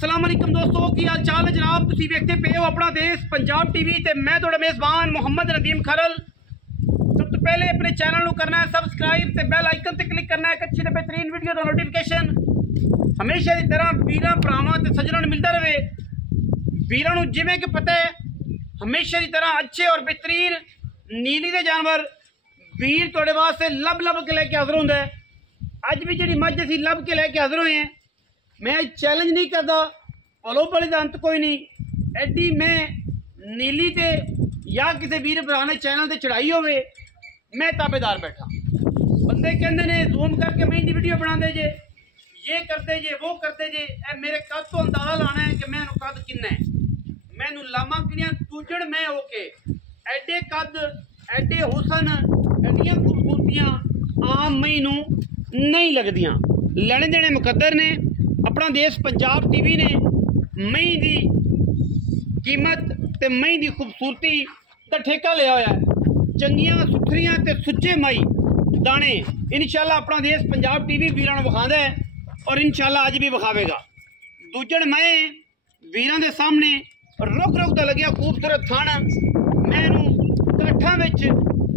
अस्सलाम वालेकुम दोस्तों, की हाल चाल है जनाब। तुसीं वेखदे पे हो अपना देश पंजाब टीवी ते मैं तुहाडा मेज़बान मुहम्मद नदीम खरल। सब तो पहले अपने चैनल को करना है सबसक्राइब ते बैल आइकन ते क्लिक करना है एक अच्छी ते बेहतरीन वीडियो का नोटिफिकेशन हमेशा की तरह वीरां भरावां ते सज्जणां नूं मिलदा रहे। वीरां नूं जिवें कि पता है हमेशा की तरह अच्छे और बेहतरीन नीली दे जानवर वीर तुहाडे वास्ते लब के लैके हाज़र हुंदा है। अज भी जिहड़ी मझ असीं लब के लैके हाज़र होए हैं, मैं चैलेंज नहीं करता, पलो पली का अंत कोई नहीं। एडी मैं नीली ते या किसी वीर भरा ने चैनल ते चढ़ाई होवे, मैं ताबेदार बैठा। बंदे कहते ने जूम करके मैं वीडियो बनाते जे, ये करते जे, वो करते जे। ए मेरे कद तो अंदाजा लाना है कि मैं कद किन्ना है। मैनू लामा किनिया तुजड़ मैं होके एडे कद, एडे हुसन, एडियां खूबसूरतियां आम मई नू नहीं लगदियां। लेने देने मुकद्दर ने, अपना देश पंजाब टीवी ने मई की कीमत ते मई की खूबसूरती का ठेका लिया होया है। चंगियां सुथरियां ते सुच्चे मई दाने इंशाल्लाह अपना देश पंजाब टीवी वीरां नूं विखांदा है और इंशाल्लाह अज भी विखावेगा। दूजड़ मैं वीरां दे सामने रुक रुक दा लग्या खूबसूरत थण मैनू काठां विच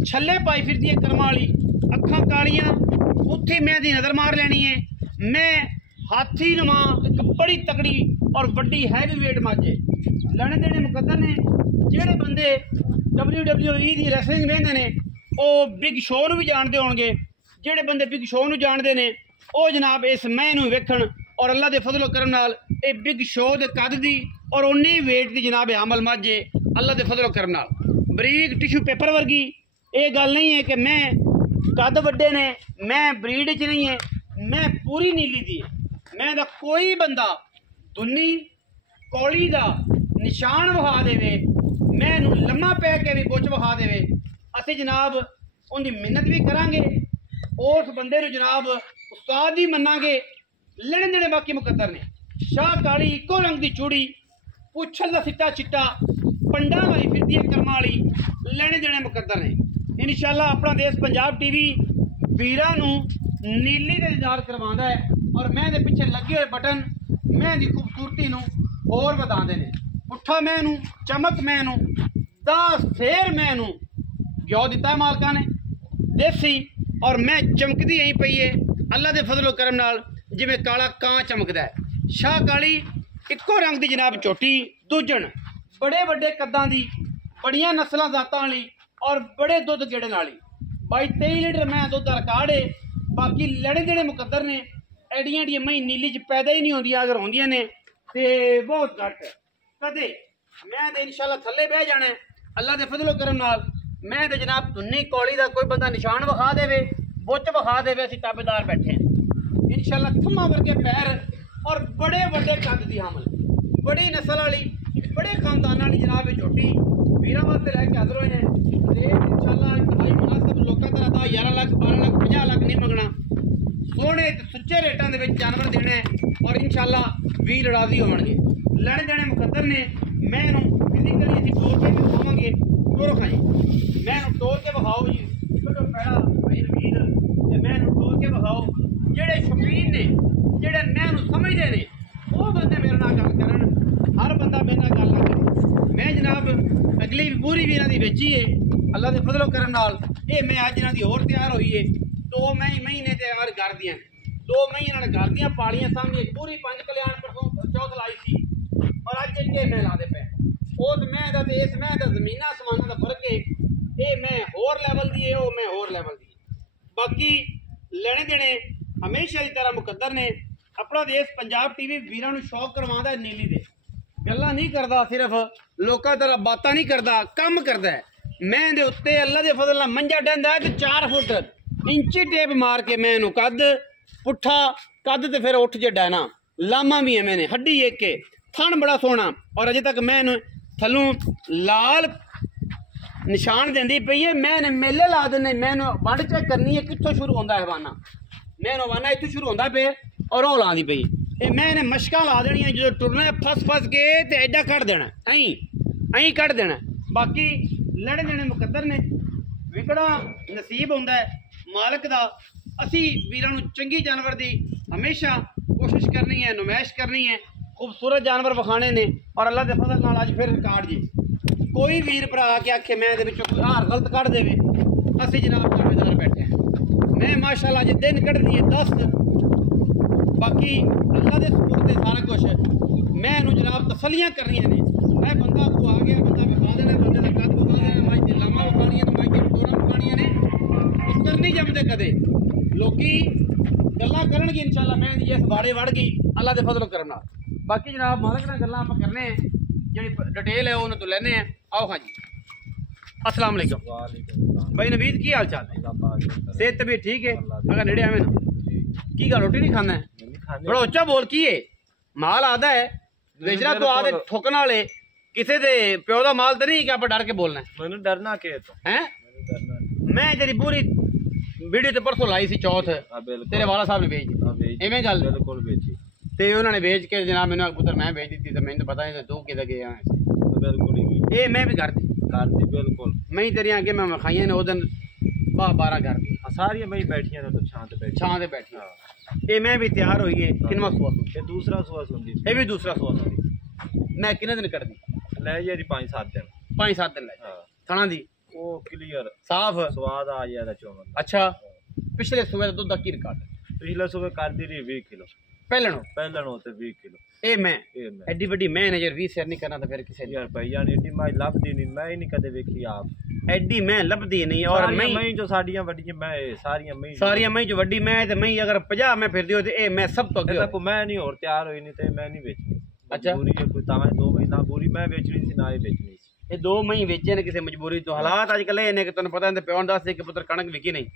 छल्ले पाई फिरदी है करमां वाली, अखां कालियां, उत्थे मैं दी नज़र मार लैनी है। मैं हाथी नुमा एक बड़ी तगड़ी और बड़ी हैवी वेट मज है। लेने देने मुकद्दर ने, जेड़े बंदे WWE की रैसलिंग वेंदे ने वो बिग शो नूं भी जानते होणगे। जेड़े बंदे बिग शो नूं जानते ने वो जनाब इस मैं नूं वेखण और अल्लाह के फजलो करम नाल ये बिग शो के कद दी और उन्नी वेट की जनाब हामल मज है अल्लाह के फजलो करम नाल। बरीक टिशू पेपर वर्गी ये गल नहीं है कि मैं कद वड्डे ने, मैं ब्रीड च नहीं है, मैं पूरी नीली दी है। मैं दा कोई बंदा दुन्नी कौली दा निशान विखा देवे, मैं नूं लम्मा पै के भी बुच विखा देवे, असीं जनाब उनकी मिन्नत भी करांगे, उस बंदे नूं जनाब उस्ताद ही मन्नांगे। लेने देने बाकी मुकद्दर ने, शाह काली इको रंग की चूड़ी, पुछल दा सिट्टा चिट्टा, पंडा लाई फिरदी है कर्मा वाली। लेने देने मुकद्दर ने इंशाल्लाह अपना देश पंजाब टीवी वीरां नूं नीली दे दीदार करवांदा है और मैं दे पिछे लगे हुए बटन मैं दी खूबसूरती नूं होर वधांदे ने। पुट्ठा मैं नूं, चमक मैं नूं, दा शेर मैं नूं ग्यो दिता है मालका ने देसी, और मैं चमकदी आई पई है अल्लाह दे फजलो करम नाल जिवें काला कां चमकदा है। शाह काली इक्को रंग दी जनाब चोटी, दूजण बड़े वड्डे कद्दां दी, बड़ियां नस्लां जातां वाली और बड़े दुध गेड़न वाली। 22-23 लीटर मैं दुध दा रिकार्ड है। बाकी लेने देने मुकद्दर ने, एडियां एडियां मई नीली च पैदा ही नहीं होंदियां, अगर होंदियां ने ते बहुत घट कदे। मैं तो इंशाल्लाह थल्ले बह जाना है अल्लाह के फजलो करम नाल। मैं तो जनाब धुन्नी कौली का कोई बंदा निशान विखा देवे, बुच विखा देवे, असीं ताबेदार बैठे हैं इंशाल्लाह। थम्मा वर्गे पैर और बड़े वड्डे कद दी हामल, बड़ी नस्ल वाली, बड़े खानदान वाली जनाब झोटी वीरां वास्ते लैके हाज़र होए हैं। रेट इंशाल्लाह भाई मुनासिब लोकां तरह दा 11 लाख 12 लाख 50 लाख नहीं मंगना, सोहने सुच्चे रेटां दे विच जानवर देने और इंशाल्लाह वीर राजी होणगे। लेने देने मुकद्दर ने, मैं फिजिकली असीं तोड़ के विखावांगे। तोड़ खाई मैं तोड़ के विखाओ जी, छोटो पैड़ा भाई वीर ते मैं तोड़ के विखाओ। जेड़े शौकीन ने, जेड़े मैं समझदे ने, वो बंदे मेरे नाल गल करन, हर बंदा मेरे नाल गल ना करे। मैं जनाब अगली पूरी वीरां दी बेची है अल्लाह के फजलो करम नाल। ये मैं अज इन्हां दी होर तैयार होई है। 2 महीने तैयार कर दियां, 2 महीने इन्हां ने घर दियां पालियां सामने पूरी 5 कल्याण परसों चौथ लाई सी और अज इनके मैं ला दे पे। उस मैं दा ते इस मैं दा जमीना आसमाना दा फर्क है। ये मैं होर लैवल दी है, वो मैं होर लैवल दी। बाकी लेने देने हमेशा की तरह मुकद्दर ने, अपना देश पंजाब टीवी वीरां नूं शौक करवांदा है नीली दे। गल्लां नहीं करदा, सिर्फ लोकां तरह बातां नहीं करदा, काम करदा है। मैं दे उत्ते अल्लाह दे फजल नाल मंजा डंदा है ते 4 फुट इंची टेप मार के मैं नूं कद पुट्ठा कद ते फिर उठ जे डैना लामा भी है। मैंने हड्डी एक के थन बड़ा सोहना और अजे तक मैं थल्लों लाल निशान देंदी पई है। मैं मेले ला देने, मैं वंड चेक करनी है कित्थों शुरू होंदा है हवाना। मैं हवाना इत्थों शुरू होंदा पे और वो लांदी पई। मैं मशकां ला देनियां, जो टुरना फस के ते एडा कट देना, अं कट देना। बाकी लड़े देने मुकद्दर ने, विकड़ा नसीब होंदा है मालक दा। असी वीरां नूं चंगी जानवर दी हमेशा कोशिश करनी है, नुमाइश करनी है खूबसूरत जानवर विखाने ने और अल्लाह के फजल नाल अज फिर रिकॉर्ड जी कोई वीर भरा के आखे मैं कोई हार गलत कढ़ देवे असी जनाब दावेदार बैठे हैं मैं माशाअल्लाह अज दिन कढ़नी है 10 बाकी अल्लाह के सुपुर्द है सारा कुछ मैं जनाब तसलियां करनियां ने मैं बंदा को आ गया बंदा विखा देना बंदे का कद विखा देना मज दी लामा विखानियां ने मज दी टोरा विखानियां ने पुत्तर नहीं जमदे कदे लोकी गल्लां करनगे इंशाअल्लाह मैं इस बाड़े वड़ गई अल्लाह के फजल करम नाल बाकी जनाब मालक नाल गल्लां आपां करने हैं जी डिटेल है उन्होंने तो लेने हैं आओ हाँ जी अस्सलाम वालेकुम भाई नवीद की हाल चाल है सेहत तबीयत ठीक है अगर नेड़े आवे ना की गल रोटी नहीं खाना है बड़ा उच्चा बोल की है माल आदा है बेचना तो आदे ठोकन वाले किसी दे प्यो दा माल तो नहीं कि आप डर के बोलना है मैंने डरना के तो हैं मैं तेरी पूरी वीडियो ते परसों लाई सी चौथ तेरे वाला साहब ने भेज दी इवें गल बिल्कुल बेची ते उन्होंने भेज के जनाब मैंने पुत्र मैं भेज दी तो मैंने तो पता नहीं तू किधर गया है बिल्कुल ही ये मैं भी कर दी बिल्कुल मैं तेरी आगे मैं खाइया ने दिन 12 कर दी सारी मैं बैठियां ने तो छां ते बैठी ये मैं भी तैयार हुई है किनवा सुआ ये दूसरा सुआ सुनदी ये भी दूसरा सुआ सुनदी मैं कितने दिन कर दी ले यारी 5-7 दिन 5-7 दिन ले थना दी ओ क्लियर साफ स्वाद आ जाएगा चोमन अच्छा पिछले सुबह दुध का की रिकॉर्ड पिछले सुबह कर दी रही 20 किलो पहले होते 20 किलो ए मैं एडी बड़ी मैं नजर 20 शेयर नहीं करना तो फिर किसे यार भाई यार एडी मैं लभदी नहीं मैं ही नहीं कदे वेखी आप एडी मैं लभदी नहीं और मैं जो साडियां वड्डियां मैं सारियां मैं जो वड्डी मैं ते मैं अगर 50 मैं फिरदी हो ते ए मैं सब तो अगे को मैं नहीं और तैयार होई नहीं ते मैं नहीं बेचनी अच्छा पूरी है कोई तां 2 महीना पूरी मैं बेचनी सी ना ही बेचनी ये 2 महीने बेचे ने किसी मजबूरी तो हालात आजकल ये ने कि तुम पता है प्योन दस के पुत्र कणक विकी नहीं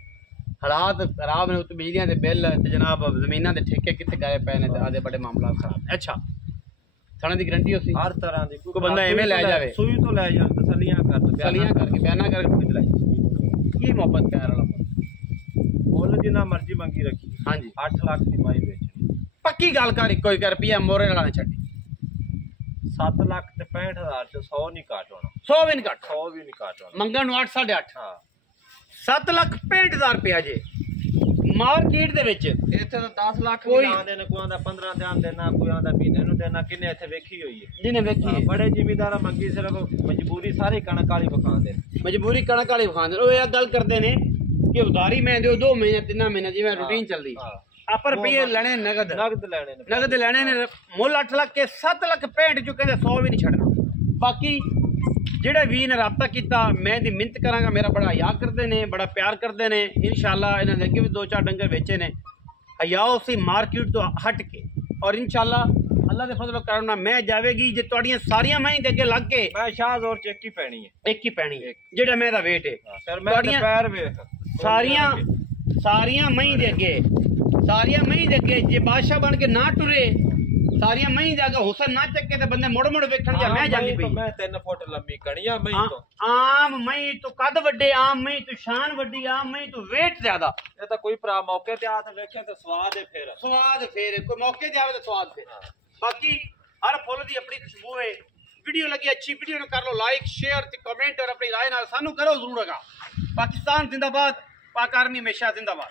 हालात खराब ने उत्ते बिजलियां दे बिल ते जनाब जमीनां दे ठेके कित्थे गए पे ने ते आदे बड़े मामला खराब अच्छा थाने दी गारंटी होसी हर तरह दी कोई बंदा एवें ले जावे सुई तो ले जा तसलियां करके बयाना करके खुद ले की मोहब्बत कर वाला बोल जिना मर्जी मंगी रखी हां जी 8 लाख दी माई बेचनी पक्की गल कर कोई कर रुपया मोरे वाला ने छड्डी 7 लाख ते 65,000 च 100 नहीं काट होना 100 भी नहीं काट 100 भी नहीं काट होना मंगन 8 8.5 हां 7,65,000 रुपया जे मार्केट दे विच इथे तो 10 लाख भी आंदे ने कोई आंदा 15 ध्यान देना कोई आंदा महीने नु देना किने इथे वेखी होई है जिने वेखी है बड़े जिमीदार मंगी सिर्फ मजबूरी सारी कणक वाली वखांदे मजबूरी कणक वाली वखांदे ओ ये गल करदे ने कि उधारी मैं दियो 2 महीने 3 महीने जिवें रूटीन चलदी आप रुपये लेने नगद लेने ने मुल 8 लाख के 7 लाख 65 चुके 100 भी नहीं छड़ना बाकी जेड़े वी ने राबता किया मैं दी मिन्नत करांगा मेरा बड़ा हया करते ने बड़ा प्यार करते ने इंशाअल्लाह इन्होंने अगे भी 2-4 डंगर बेचे ने हया उसी मार्केट तो हट के और इंशाअल्लाह अल्लाह के फजल करम मैं जावेगी जे तुहाडियां सारियां मैं दे अगे लग के मैं शाहजोर च एक ही पैनी है जेड़ा मेरा वेट है तुहाडियां पैर वेख सारियां मैं दे अगे जे बादशाह बन के ना टुरे सारियां मैं दे अगे हुसन ना चके ते बंदे मुड़ मुड़ वेखण जा मैं जांदी पई मैं 3 फुट लंबी कणिया मैं तो आम मैं तो कद वड्डे आम मैं तो शान वड्डी आम मैं तो वेट ज्यादा ये तो कोई भरा मौके ते आ ते वेखे ते स्वाद है फिर कोई मौके ते आवे तो स्वाद फिर बाकी हर फुल दी अपनी खुशबू है वीडियो लगी अच्छी वीडियो नु कर लो लाइक शेयर ते कमेंट और अपनी राय नाल सानू करो जरूर। पाकिस्तान जिंदाबाद, पाक आर्मी हमेशा जिंदाबाद।